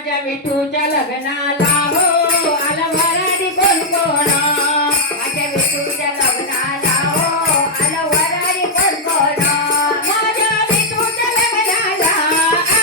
माझ्या विठूच्या लग्नाला.